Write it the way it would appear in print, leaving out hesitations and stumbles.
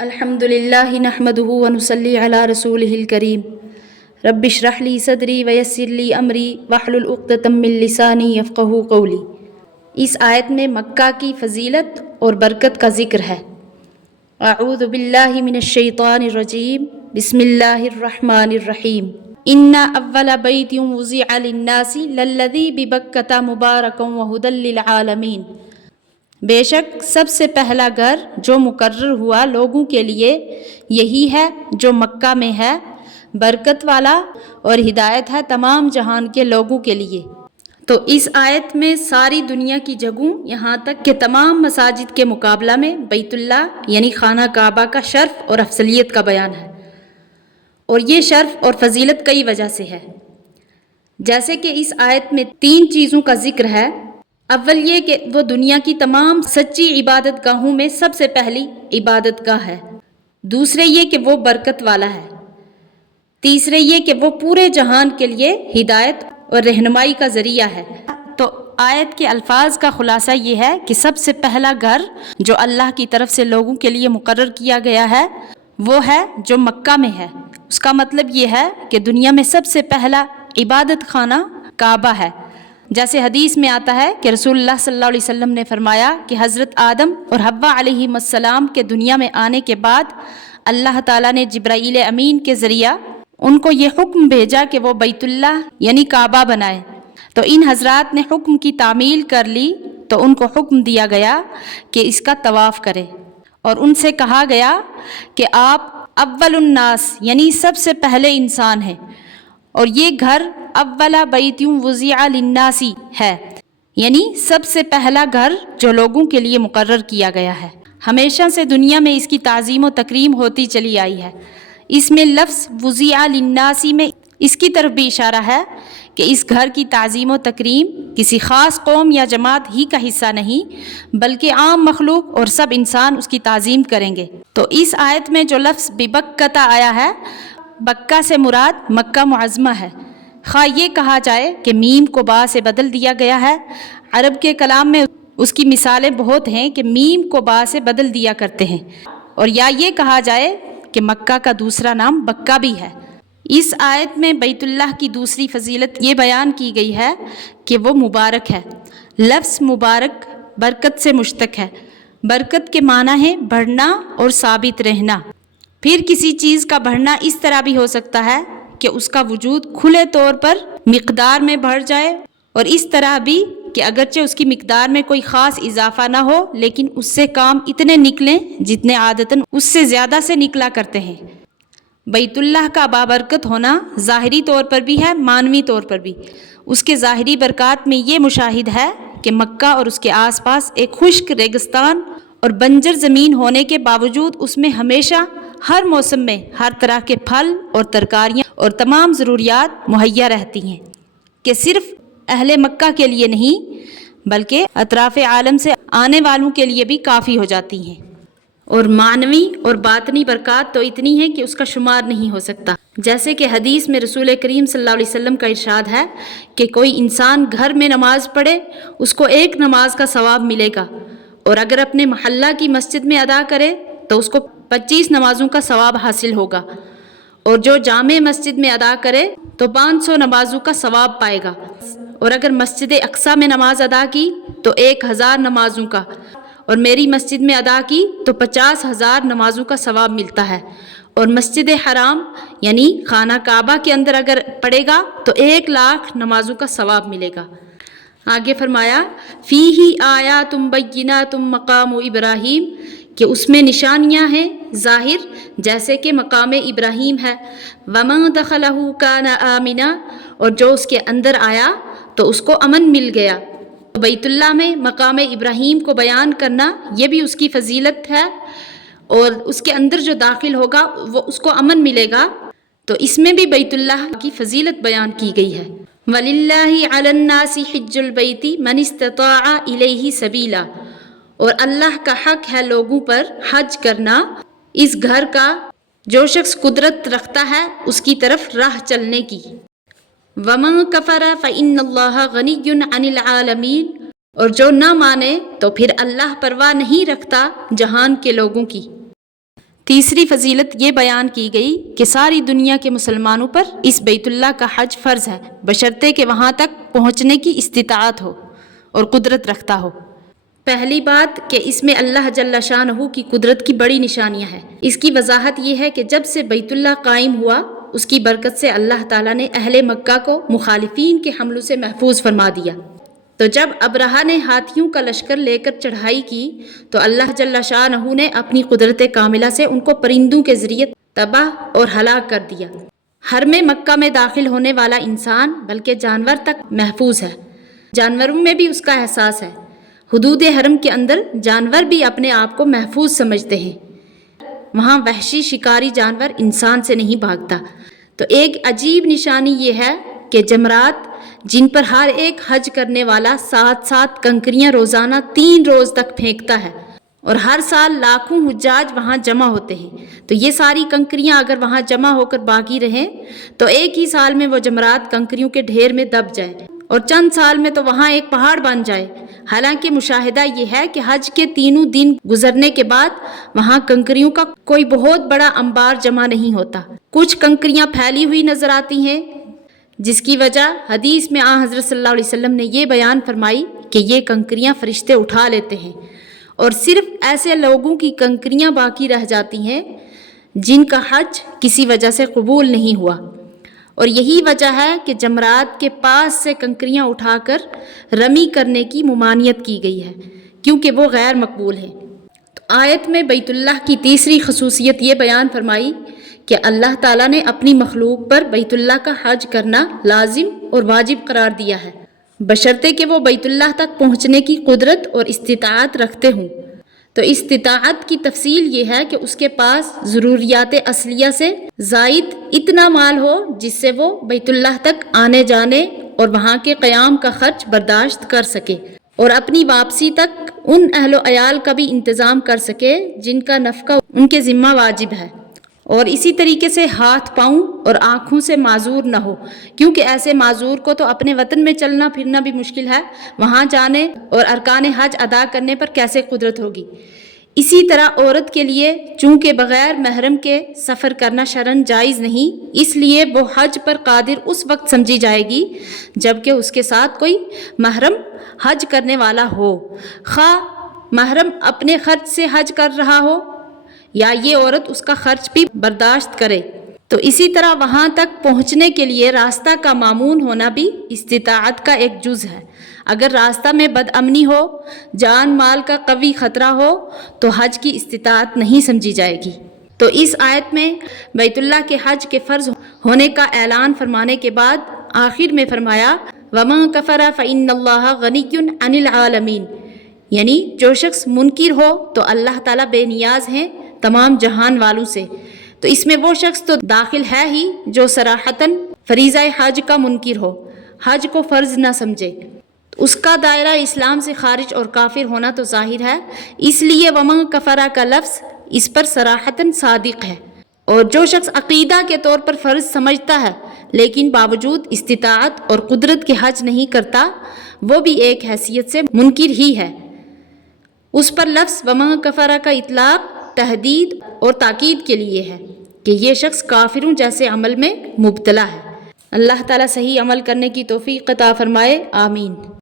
الحمد للہ نحمده ونصلی علی رسولہ الکریم رب اشرح لی صدری ویسر لی امری واحلل عقدۃ من لسانی یفقہوا قولی۔ اس آیت میں مکہ کی فضیلت اور برکت کا ذکر ہے۔ اعوذ باللہ من الشیطان الرجیم، بسم اللہ الرحمن الرحیم۔ ان اول بیت وضع للناس للذی ببکۃ مبارکا وہدی للعالمین۔ بے شک سب سے پہلا گھر جو مقرر ہوا لوگوں کے لیے یہی ہے جو مکہ میں ہے، برکت والا اور ہدایت ہے تمام جہان کے لوگوں کے لیے۔ تو اس آیت میں ساری دنیا کی جگہوں یہاں تک کہ تمام مساجد کے مقابلہ میں بیت اللہ یعنی خانہ کعبہ کا شرف اور افضلیت کا بیان ہے، اور یہ شرف اور فضیلت کئی وجہ سے ہے۔ جیسے کہ اس آیت میں 3 چیزوں کا ذکر ہے۔ اول یہ کہ وہ دنیا کی تمام سچی عبادت گاہوں میں سب سے پہلی عبادت گاہ ہے۔ دوسرے یہ کہ وہ برکت والا ہے۔ تیسرے یہ کہ وہ پورے جہان کے لیے ہدایت اور رہنمائی کا ذریعہ ہے۔ تو آیت کے الفاظ کا خلاصہ یہ ہے کہ سب سے پہلا گھر جو اللہ کی طرف سے لوگوں کے لیے مقرر کیا گیا ہے وہ ہے جو مکہ میں ہے۔ اس کا مطلب یہ ہے کہ دنیا میں سب سے پہلا عبادت خانہ کعبہ ہے۔ جیسے حدیث میں آتا ہے کہ رسول اللہ صلی اللہ علیہ وسلم نے فرمایا کہ حضرت آدم اور حوا علیہ السلام کے دنیا میں آنے کے بعد اللہ تعالیٰ نے جبرائیل امین کے ذریعہ ان کو یہ حکم بھیجا کہ وہ بیت اللہ یعنی کعبہ بنائے۔ تو ان حضرات نے حکم کی تعمیل کر لی تو ان کو حکم دیا گیا کہ اس کا طواف کرے، اور ان سے کہا گیا کہ آپ اول الناس یعنی سب سے پہلے انسان ہیں، اور یہ گھر اولا بیت وضع للناس ہے، یعنی سب سے پہلا گھر جو لوگوں کے لیے مقرر کیا گیا ہے۔ ہمیشہ سے دنیا میں اس کی تعظیم و تکریم ہوتی چلی آئی ہے۔ اس میں لفظ وضع للناس میں اس کی طرف بھی اشارہ ہے کہ اس گھر کی تعظیم و تکریم کسی خاص قوم یا جماعت ہی کا حصہ نہیں بلکہ عام مخلوق اور سب انسان اس کی تعظیم کریں گے۔ تو اس آیت میں جو لفظ ببکۃ آیا ہے، بکہ سے مراد مکہ معظمہ ہے۔ خواہ یہ کہا جائے کہ میم کو با سے بدل دیا گیا ہے، عرب کے کلام میں اس کی مثالیں بہت ہیں کہ میم کو با سے بدل دیا کرتے ہیں، اور یا یہ کہا جائے کہ مکہ کا دوسرا نام بکہ بھی ہے۔ اس آیت میں بیت اللہ کی دوسری فضیلت یہ بیان کی گئی ہے کہ وہ مبارک ہے۔ لفظ مبارک برکت سے مشتق ہے۔ برکت کے معنی ہے بڑھنا اور ثابت رہنا۔ پھر کسی چیز کا بڑھنا اس طرح بھی ہو سکتا ہے کہ اس کا وجود کھلے طور پر مقدار میں بڑھ جائے، اور اس طرح بھی کہ اگرچہ اس کی مقدار میں کوئی خاص اضافہ نہ ہو لیکن اس سے کام اتنے نکلیں جتنے عادتاً اس سے زیادہ سے نکلا کرتے ہیں۔ بیت اللہ کا بابرکت ہونا ظاہری طور پر بھی ہے، معنوی طور پر بھی۔ اس کے ظاہری برکات میں یہ مشاہد ہے کہ مکہ اور اس کے آس پاس ایک خشک ریگستان اور بنجر زمین ہونے کے باوجود اس میں ہمیشہ ہر موسم میں ہر طرح کے پھل اور ترکاریاں اور تمام ضروریات مہیا رہتی ہیں، کہ صرف اہل مکہ کے لیے نہیں بلکہ اطراف عالم سے آنے والوں کے لیے بھی کافی ہو جاتی ہیں۔ اور معنوی اور باطنی برکات تو اتنی ہیں کہ اس کا شمار نہیں ہو سکتا۔ جیسے کہ حدیث میں رسول کریم صلی اللہ علیہ وسلم کا ارشاد ہے کہ کوئی انسان گھر میں نماز پڑھے اس کو 1 نماز کا ثواب ملے گا، اور اگر اپنے محلہ کی مسجد میں ادا کرے تو اس کو 25 نمازوں کا ثواب حاصل ہوگا، اور جو جامع مسجد میں ادا کرے تو 500 نمازوں کا ثواب پائے گا، اور اگر مسجد اقصیٰ میں نماز ادا کی تو 1000 نمازوں کا، اور میری مسجد میں ادا کی تو 50,000 نمازوں کا ثواب ملتا ہے، اور مسجد حرام یعنی خانہ کعبہ کے اندر اگر پڑے گا تو 1,00,000 نمازوں کا ثواب ملے گا۔ آگے فرمایا فیہ آیات بینات مقام ابراہیم، کہ اس میں نشانیاں ہیں ظاہر جیسے کہ مقام ابراہیم ہے۔ ومن دخلہ کان آمنا، اور جو اس کے اندر آیا تو اس کو امن مل گیا۔ بیت اللہ میں مقام ابراہیم کو بیان کرنا یہ بھی اس کی فضیلت ہے، اور اس کے اندر جو داخل ہوگا وہ اس کو امن ملے گا، تو اس میں بھی بیت اللہ کی فضیلت بیان کی گئی ہے۔ وَلِلَّهِ عَلَى النَّاسِ حِجُّ الْبَيْتِ مَنِ اسْتَطَاعَ إِلَيْهِ سَبِيلًا، اور اللہ کا حق ہے لوگوں پر حج کرنا اس گھر کا جو شخص قدرت رکھتا ہے اس کی طرف راہ چلنے کی۔ وَمَن كَفَرَ فَإِنَّ اللَّهَ غَنِيٌّ عَنِ الْعَالَمِينَ، اور جو نہ مانے تو پھر اللہ پرواہ نہیں رکھتا جہان کے لوگوں کی۔ تیسری فضیلت یہ بیان کی گئی کہ ساری دنیا کے مسلمانوں پر اس بیت اللہ کا حج فرض ہے، بشرطے کہ وہاں تک پہنچنے کی استطاعت ہو اور قدرت رکھتا ہو۔ پہلی بات کہ اس میں اللہ جل شانہ کی قدرت کی بڑی نشانیاں ہیں۔ اس کی وضاحت یہ ہے کہ جب سے بیت اللہ قائم ہوا، اس کی برکت سے اللہ تعالیٰ نے اہل مکہ کو مخالفین کے حملوں سے محفوظ فرما دیا۔ تو جب ابرہہ نے ہاتھیوں کا لشکر لے کر چڑھائی کی تو اللہ جل شانہ نے اپنی قدرت کاملہ سے ان کو پرندوں کے ذریعے تباہ اور ہلاک کر دیا۔ حرم مکہ میں داخل ہونے والا انسان بلکہ جانور تک محفوظ ہے، جانوروں میں بھی اس کا احساس ہے۔ حدود حرم کے اندر جانور بھی اپنے آپ کو محفوظ سمجھتے ہیں، وہاں وحشی شکاری جانور انسان سے نہیں بھاگتا۔ تو ایک عجیب نشانی یہ ہے کہ جمرات جن پر ہر ایک حج کرنے والا 7 کنکریاں روزانہ 3 روز تک پھینکتا ہے، اور ہر سال لاکھوں حجاج وہاں جمع ہوتے ہیں، تو یہ ساری کنکریاں اگر وہاں جمع ہو کر باقی رہیں تو ایک ہی سال میں وہ جمرات کنکریوں کے ڈھیر میں دب جائے، اور چند سال میں تو وہاں ایک پہاڑ بن جائے۔ حالانکہ مشاہدہ یہ ہے کہ حج کے 3 دن گزرنے کے بعد وہاں کنکریوں کا کوئی بہت بڑا انبار جمع نہیں ہوتا، کچھ کنکریاں پھیلی ہوئی نظر آتی ہیں، جس کی وجہ حدیث میں حضرت صلی اللہ علیہ وسلم نے یہ بیان فرمائی کہ یہ کنکریاں فرشتے اٹھا لیتے ہیں، اور صرف ایسے لوگوں کی کنکریاں باقی رہ جاتی ہیں جن کا حج کسی وجہ سے قبول نہیں ہوا، اور یہی وجہ ہے کہ جمرات کے پاس سے کنکریاں اٹھا کر رمی کرنے کی ممانعت کی گئی ہے، کیونکہ وہ غیر مقبول ہے۔ تو آیت میں بیت اللہ کی تیسری خصوصیت یہ بیان فرمائی کہ اللہ تعالیٰ نے اپنی مخلوق پر بیت اللہ کا حج کرنا لازم اور واجب قرار دیا ہے، بشرطے کہ وہ بیت اللہ تک پہنچنے کی قدرت اور استطاعت رکھتے ہوں۔ تو استطاعت کی تفصیل یہ ہے کہ اس کے پاس ضروریات اصلیہ سے زائد اتنا مال ہو جس سے وہ بیت اللہ تک آنے جانے اور وہاں کے قیام کا خرچ برداشت کر سکے، اور اپنی واپسی تک ان اہل و عیال کا بھی انتظام کر سکے جن کا نفقہ ان کے ذمہ واجب ہے، اور اسی طریقے سے ہاتھ پاؤں اور آنکھوں سے معذور نہ ہو، کیونکہ ایسے معذور کو تو اپنے وطن میں چلنا پھرنا بھی مشکل ہے، وہاں جانے اور ارکان حج ادا کرنے پر کیسے قدرت ہوگی۔ اسی طرح عورت کے لیے چونکہ بغیر محرم کے سفر کرنا شرعاً جائز نہیں، اس لیے وہ حج پر قادر اس وقت سمجھی جائے گی جبکہ اس کے ساتھ کوئی محرم حج کرنے والا ہو، خواہ محرم اپنے خرچ سے حج کر رہا ہو یا یہ عورت اس کا خرچ بھی برداشت کرے۔ تو اسی طرح وہاں تک پہنچنے کے لیے راستہ کا مامون ہونا بھی استطاعت کا ایک جز ہے۔ اگر راستہ میں بد امنی ہو، جان مال کا قوی خطرہ ہو تو حج کی استطاعت نہیں سمجھی جائے گی۔ تو اس آیت میں بیت اللہ کے حج کے فرض ہونے کا اعلان فرمانے کے بعد آخر میں فرمایا وَمَن كَفَرَ فَإِنَّ اللَّهَ غَنِيٌّ عَنِ الْعَالَمِينَ، یعنی جو شخص منکر ہو تو اللہ تعالیٰ بے نیاز ہیں تمام جہان والوں سے۔ تو اس میں وہ شخص تو داخل ہے ہی جو صراحتاً فریضہ حج کا منکر ہو، حج کو فرض نہ سمجھے، اس کا دائرہ اسلام سے خارج اور کافر ہونا تو ظاہر ہے، اس لیے وَمَن كَفَرَ کا لفظ اس پر صراحتاً صادق ہے۔ اور جو شخص عقیدہ کے طور پر فرض سمجھتا ہے لیکن باوجود استطاعت اور قدرت کے حج نہیں کرتا، وہ بھی ایک حیثیت سے منکر ہی ہے۔ اس پر لفظ وَمَن كَفَرَ کا اطلاق تحدید اور تاکید کے لیے ہے کہ یہ شخص کافروں جیسے عمل میں مبتلا ہے۔ اللہ تعالیٰ صحیح عمل کرنے کی توفیق عطا فرمائے، آمین۔